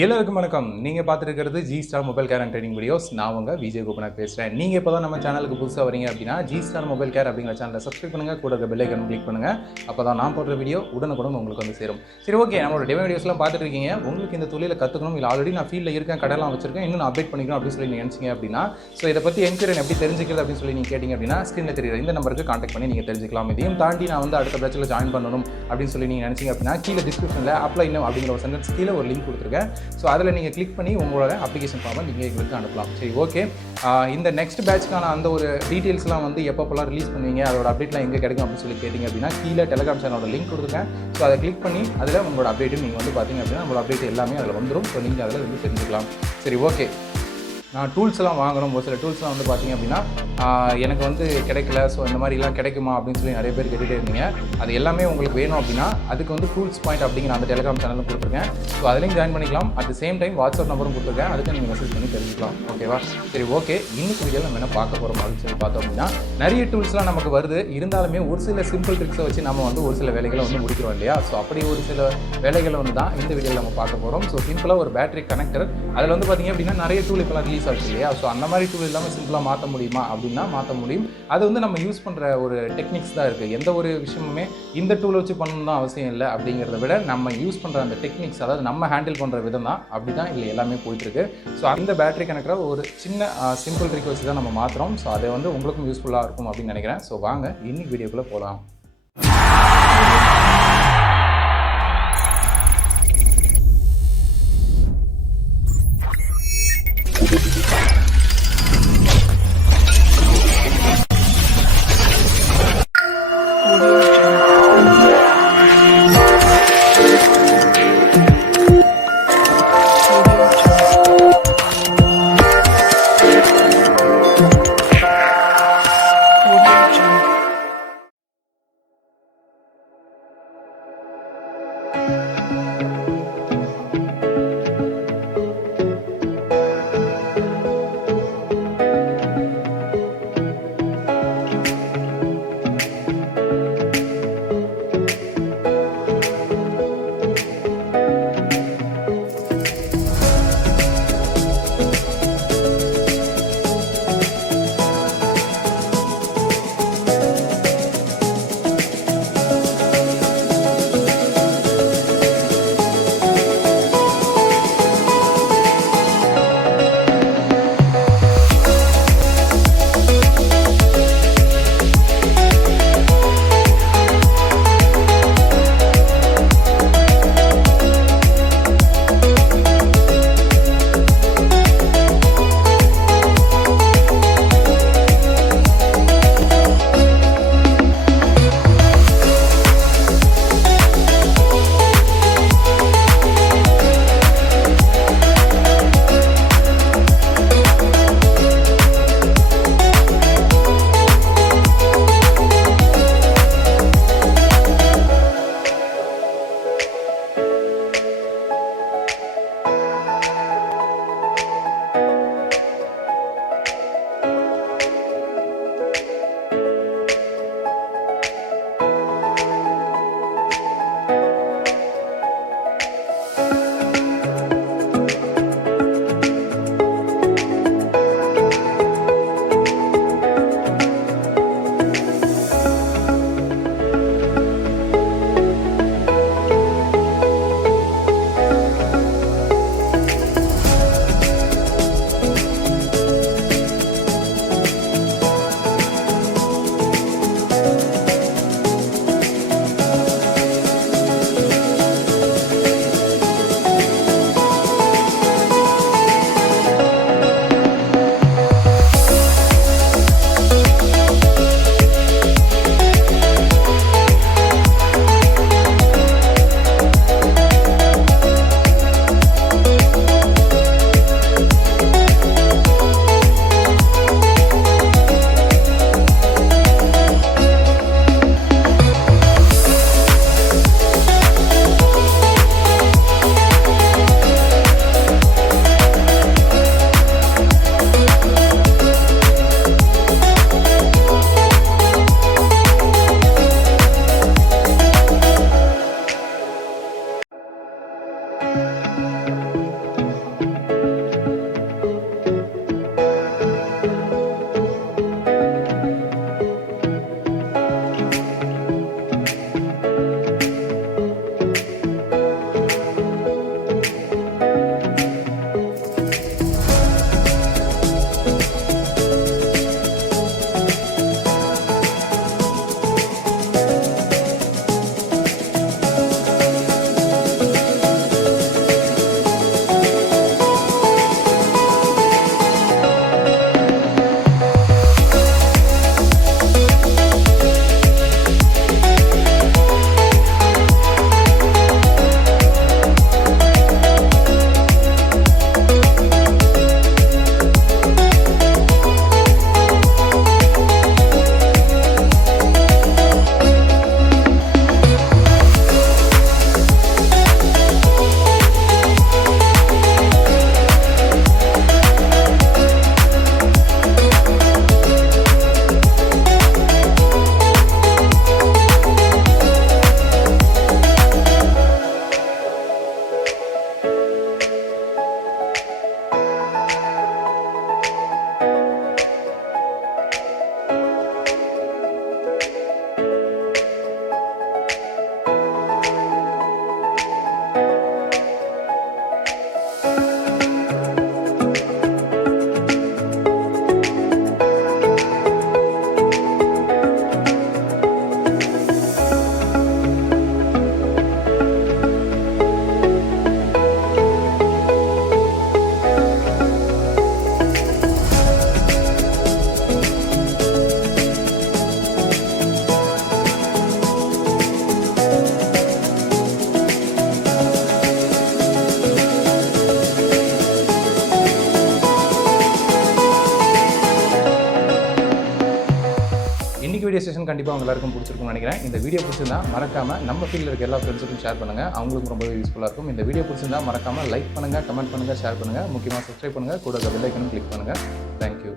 எல்லாருக்கும் வணக்கம். நீங்கள் பார்த்துருக்கிறது G star mobile care and training videos. நான் உங்கள் விஜய் கோபநாத் பேசுகிறேன். நீங்கள் இப்போ தான் நம்ம சேனலுக்கு புதுசாக வரீங்க அப்படின்னா ஜி ஸ்டார் மொபைல் கேர் அப்படிங்கிற சேனலை சப்ஸ்கிரைப் பண்ணுங்கள், கூட இருக்க பெல் ஐக்கன் கிளிக் பண்ணுங்கள். அப்போ தான் நான் போடுற வீடியோ உடனுக்குடன் உங்களுக்கு வந்து சேரும். சரி, ஓகே, நம்மளோட டெமோ வீடியோஸ்லாம் பார்த்துட்டு இருக்கீங்க. உங்களுக்கு இந்த தொழிலை கற்றுக்கணும், இல்லை ஆல்ரெடி நான் ஃபீல்டில் இருக்கேன், கடையெல்லாம் வச்சிருக்கேன், இன்னும் நான் அப்டேட் பண்ணிக்கணும் அப்படின்னு சொல்லி நீங்கள் நினச்சிங்க அப்படின்னா, ஸோ இதை பற்றி என்கொயரி எப்படி தெரிஞ்சிக்கிறது அப்படின்னு சொல்லி நீங்கள் கேட்டிங்க அப்படின்னா ஸ்க்ரீனில் தெரியுற இந்த நம்பருக்கு கான்டாக்ட் பண்ணி நீங்கள் தெரிஞ்சிக்கலாம். இதையும் தாண்டி நான் வந்து அடுத்த பேட்சில் ஜாயின் பண்ணணும் அப்படின்னு சொல்லி நீங்கள் நினச்சிங்க அப்படின்னா கீழே டிஸ்கிரிப்ஷனில் அப்ளை இன்னும் அப்படிங்கிற ஒரு சென்டென்ஸ் கீழே ஒரு லிங்க் கொடுத்துருக்கேன். ஸோ அதில் நீங்கள் கிளிக் பண்ணி உங்களோட அப்ளிகேஷன் ஃபார்மை நீங்கள் எங்களுக்கு அனுப்பலாம். சரி, ஓகே. இந்த நெக்ஸ்ட் பேட்ச்க்கான அந்த ஒரு டீட்டெயில்ஸ்லாம் வந்து எப்பப்போலாம் ரிலீஸ் பண்ணுவீங்க, அதோட அப்டேட்லாம் எங்கே கிடைக்கும் அப்படின்னு சொல்லி கேட்டிங்க அப்படின்னா கீழே டெலிகிராம் சேனலோட லிங்க் கொடுத்துருக்கேன். ஸோ அதை கிளிக் பண்ணி அதில் உங்களோட அப்டேட்டு நீங்கள் வந்து பார்த்தீங்க அப்படின்னா உங்களோட அப்டேட் எல்லாமே அதில் வந்துடும். ஸோ நீங்கள் அதில் வந்து தெரிஞ்சுக்கலாம். சரி, ஓகே. நான் டூல்ஸ்லாம் வாங்கணும். ஒரு சில டூல்ஸ்லாம் வந்து பார்த்திங்க அப்படின்னா எனக்கு வந்து கிடைக்கல. ஸோ இந்த மாதிரிலாம் கிடைக்குமா அப்படின்னு சொல்லி நிறைய பேர் கேட்டுகிட்டே இருந்தீங்க. அது எல்லாமே உங்களுக்கு வேணும் அப்படின்னா அதுக்கு வந்து டூல்ஸ் பாயிண்ட் அப்படிங்கிற அந்த டெலிகிராம் சேனலும் கொடுத்துருக்கேன். ஸோ அதுலேயும் ஜாயின் பண்ணிக்கலாம். At the same time WhatsApp நம்பரும் கொடுத்துருக்கேன். அதுக்கு நீங்கள் மெசேஜ் பண்ணி தெரிஞ்சுக்கலாம். ஓகேவா? சரி, ஓகே. இன்னைக்கு வீடியோவில் நம்ம என்ன பார்க்க போகிறோம் அப்படின்னு சொல்லி பார்த்தோம் அப்படின்னா நிறைய டூல்ஸ்லாம் நமக்கு வருது. இருந்தாலுமே ஒரு சில சிம்பிள் ட்ரிக்ஸை வச்சு நம்ம வந்து ஒரு சில வேலைகளை வந்து முடிக்கிறோம் இல்லையா? ஸோ அப்படி ஒரு சில வேலைகளை வந்து தான் இந்த வீடியோவில் நம்ம பார்க்க போகிறோம். ஸோ சிம்பிளாக ஒரு பேட்டரி கனெக்டர், அதில் வந்து பார்த்திங்க அப்படின்னா நிறைய டூல் இப்போலாம் ரிலீஸ் ஆச்சு இல்லையா? ஸோ அந்த மாதிரி டூல் இல்லாமல் சிம்பிளாக மாற்ற முடியுமா அப்படின்னா மாற்ற முடியும். அது வந்து நம்ம யூஸ் பண்ணுற ஒரு டெக்னிக்ஸ் தான் இருக்குது. எந்த ஒரு விஷயமுமே இந்த டூலை வச்சு பண்ணணும் தான் அவசியம் இல்லை. அப்படிங்கிறத விட நம்ம யூஸ் பண்ணுற அந்த டெக்னிக்ஸ், அதாவது நம்ம ஹேண்டில் பண்ணுற விதம் தான் அப்படி தான் இல்லை எல்லாமே போயிட்டுருக்கு. ஸோ அந்த பேட்டரி கனெக்டரை ஒரு சின்ன சிம்பிள் ட்ரிக் வச்சு தான் நம்ம மாற்றுறோம். ஸோ அதை வந்து உங்களுக்கும் யூஸ்ஃபுல்லாக இருக்கும் அப்படின்னு நினைக்கிறேன். ஸோ வாங்க இன்னைக்கு வீடியோக்குள்ளே போகலாம். வீடியோ செஷன் கண்டிப்பாக உங்க எல்லாருக்கும் பிடிச்சிருக்கும்னு நினைக்கிறேன். இந்த வீடியோ பிடிச்சிருந்தா மறக்காம நம்ம ஃபீல்டில் இருக்க எல்லா ஃப்ரெண்ட்ஸுக்கும் ஷேர் பண்ணுங்கள். அவங்களுக்கும் ரொம்பவே யூஸ்ஃபுல்லாக இருக்கும். இந்த வீடியோ பிடிச்சிருந்தா மறக்காம லைக் பண்ணுங்கள், கமெண்ட் பண்ணுங்கள், ஷேர் பண்ணுங்கள். முக்கியமாக சப்ஸ்கிரைப் பண்ணுங்கள். கூட பெல் ஐக்கனும் கிளிக் பண்ணுங்கள். தேங்க்யூ.